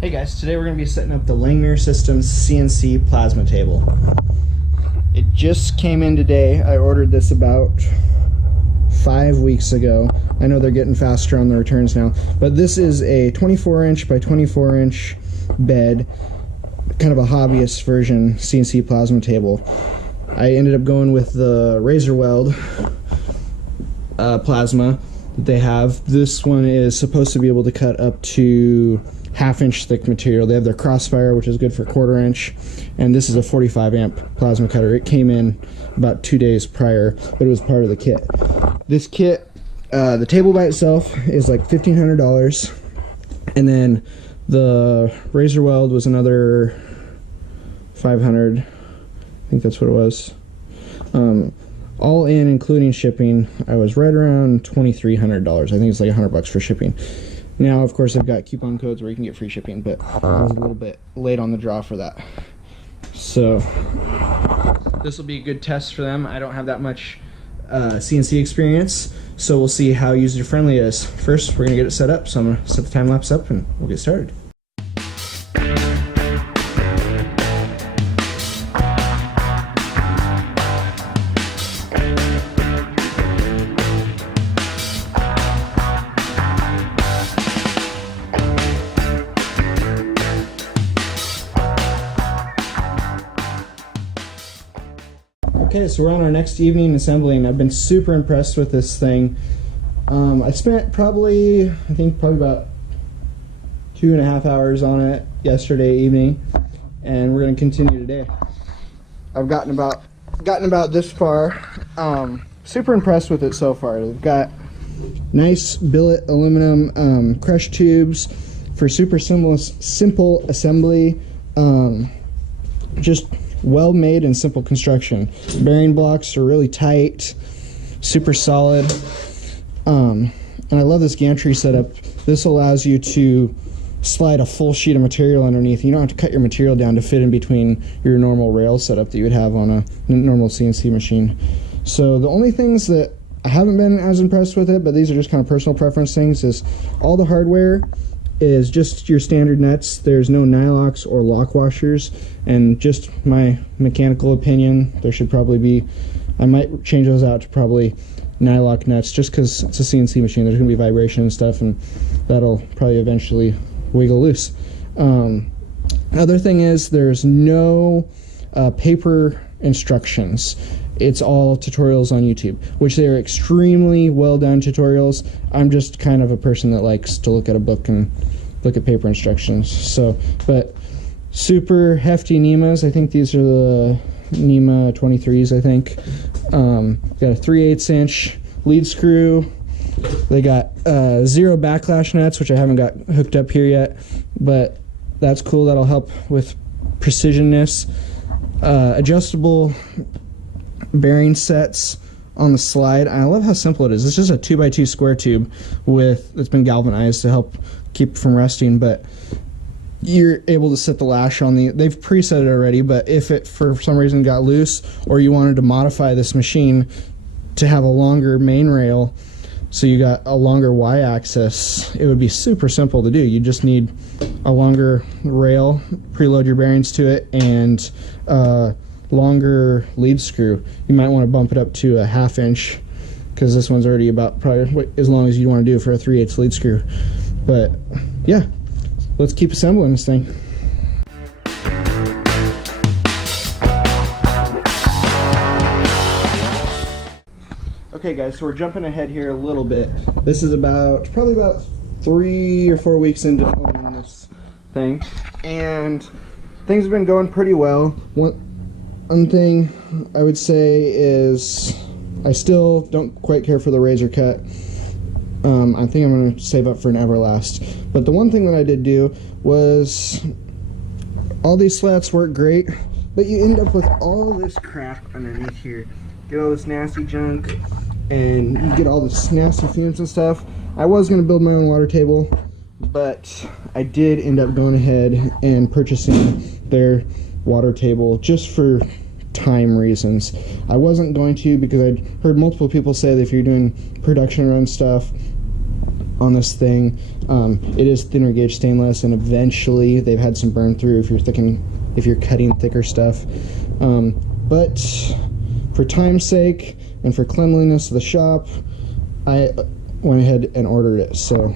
Hey guys, today we're going to be setting up the Langmuir Systems CNC plasma table. It just came in today. I ordered this about 5 weeks ago. I know they're getting faster on the returns now, but this is a 24-inch by 24-inch bed, kind of a hobbyist version CNC plasma table. I ended up going with the razor weld plasma that they have. This one is supposed to be able to cut up to half-inch thick material. They have their crossfire, which is good for 1/4 inch, and this is a 45 amp plasma cutter. It came in about 2 days prior, but it was part of the kit. This kit, the table by itself is like $1,500, and then the razor weld was another $500. I think that's what it was. All in, including shipping, I was right around $2,300. I think it's like $100 for shipping. Now, of course, I've got coupon codes where you can get free shipping, but I was a little bit late on the draw for that. So this will be a good test for them. I don't have that much CNC experience, so we'll see how user-friendly it is. First, we're going to get it set up, so I'm going to set the time lapse up and we'll get started. Okay, so we're on our next evening assembling. I've been super impressed with this thing. I spent probably about 2.5 hours on it yesterday evening, and we're going to continue today. I've gotten about this far. Super impressed with it so far. They've got nice billet aluminum crush tubes for super simple assembly. Just well made and simple construction. Bearing blocks are really tight, super solid, and I love this gantry setup. This allows you to slide a full sheet of material underneath. You don't have to cut your material down to fit in between your normal rail setup that you would have on a normal CNC machine. So the only things that I haven't been as impressed with it, but these are just kind of personal preference things, is all the hardware is just your standard nuts. There's no Nighloks or lock washers, and just my mechanical opinion, there should probably be, I might change those out to probably Nylok nuts, just because it's a CNC machine. There's going to be vibration and stuff, and that'll probably eventually wiggle loose. Other thing is there's no paper instructions. It's all tutorials on YouTube, which they are extremely well done tutorials. I'm just kind of a person that likes to look at a book and look at paper instructions. So, but super hefty NEMAs. I think these are the NEMA 23s, I think. Got a 3/8 inch lead screw. They got 0 backlash nuts, which I haven't got hooked up here yet, but that's cool. That'll help with precisionness. Adjustable bearing sets on the slide. I love how simple it is. It's just a 2x2 square tube that's been galvanized to help keep from rusting, but you're able to set the lash on they've preset it already, but if it for some reason got loose, or you wanted to modify this machine to have a longer main rail, so you got a longer y-axis, it would be super simple to do. You just need a longer rail, preload your bearings to it, and longer lead screw. You might want to bump it up to a 1/2 inch, because this one's already about probably as long as you want to do for a 3/8 lead screw. But yeah, let's keep assembling this thing. Okay guys, so we're jumping ahead here a little bit. This is probably about 3 or 4 weeks into owning this thing, and things have been going pretty well. One thing I would say is I still don't quite care for the razor cut. I think I'm going to save up for an Everlast. But the one thing that I did do was, all these slats work great, but you end up with all this crap underneath here. Get all this nasty junk, and you get all this nasty fumes and stuff. I was going to build my own water table, but I did end up going ahead and purchasing their water table just for time reasons. I wasn't going to, because I'd heard multiple people say that if you're doing production run stuff, on this thing. It is thinner gauge stainless, and eventually they've had some burn through if you're cutting thicker stuff. But for time's sake and for cleanliness of the shop, I went ahead and ordered it. So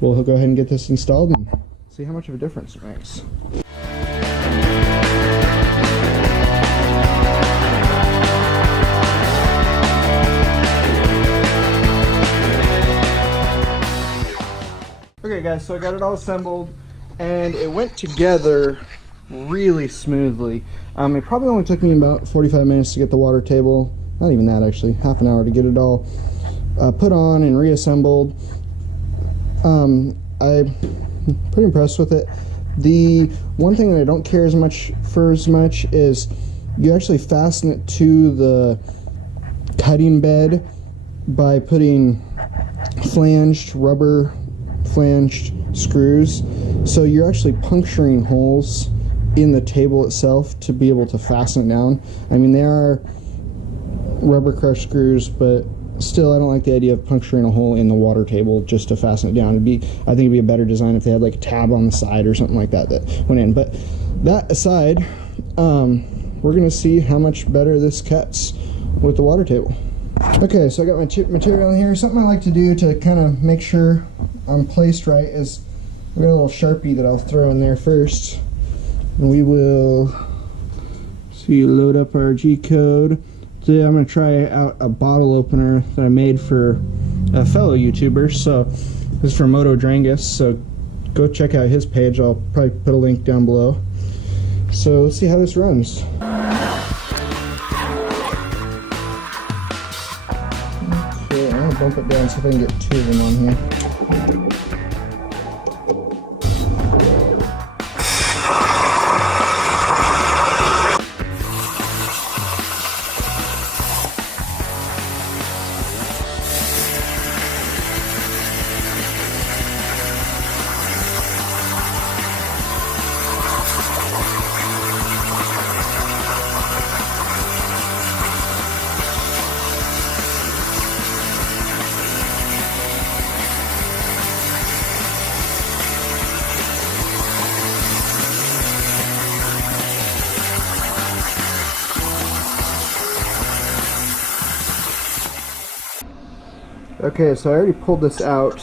we'll go ahead and get this installed and see how much of a difference it makes. Okay guys, so I got it all assembled and it went together really smoothly. It probably only took me about 45 minutes to get the water table, not even that actually, half an hour to get it all put on and reassembled. I'm pretty impressed with it. The one thing that I don't care as much is you actually fasten it to the cutting bed by putting rubber flanged screws, so you're actually puncturing holes in the table itself to be able to fasten it down. I mean, they are rubber crush screws, but still I don't like the idea of puncturing a hole in the water table just to fasten it down. I think it'd be a better design if they had like a tab on the side or something like that went in. But that aside, we're gonna see how much better this cuts with the water table. Okay, so I got my material in here. Something I like to do to kind of make sure I'm placed right is we got a little Sharpie that I'll throw in there first, and we will load up our G code. Today I'm going to try out a bottle opener that I made for a fellow YouTuber. So this is from Moto Drangus, so go check out his page. I'll probably put a link down below. So let's see how this runs. Okay, I'm going to bump it down so if I can get two of them on here. Okay, so I already pulled this out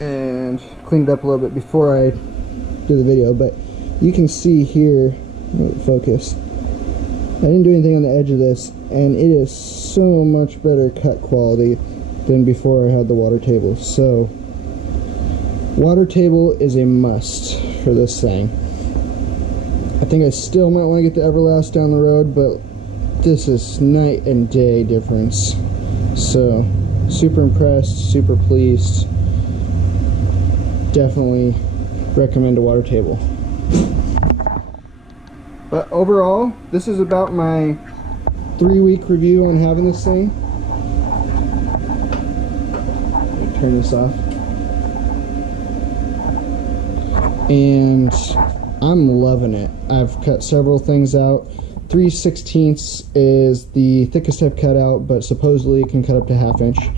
and cleaned up a little bit before I do the video, but you can see here, focus, I didn't do anything on the edge of this, and it is so much better cut quality than before I had the water table. So water table is a must for this thing. I think I still might want to get the Everlast down the road, but this is night and day difference. So super impressed, super pleased. Definitely recommend a water table. But overall, this is about my 3-week review on having this thing. Let me turn this off. And I'm loving it. I've cut several things out. 3/16 is the thickest I've cut out, but supposedly it can cut up to 1/2 inch.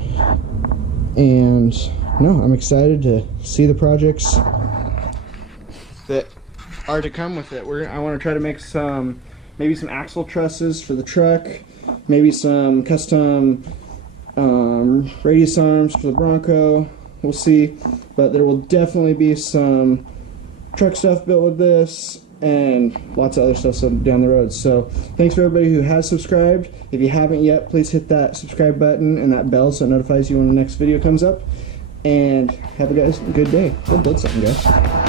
And no, I'm excited to see the projects that are to come with it. I want to try to make maybe some axle trusses for the truck, maybe some custom radius arms for the Bronco. We'll see, but there will definitely be some truck stuff built with this and lots of other stuff down the road. So thanks for everybody who has subscribed. If you haven't yet, please hit that subscribe button and that bell so it notifies you when the next video comes up. And have a good day. Go build something, guys.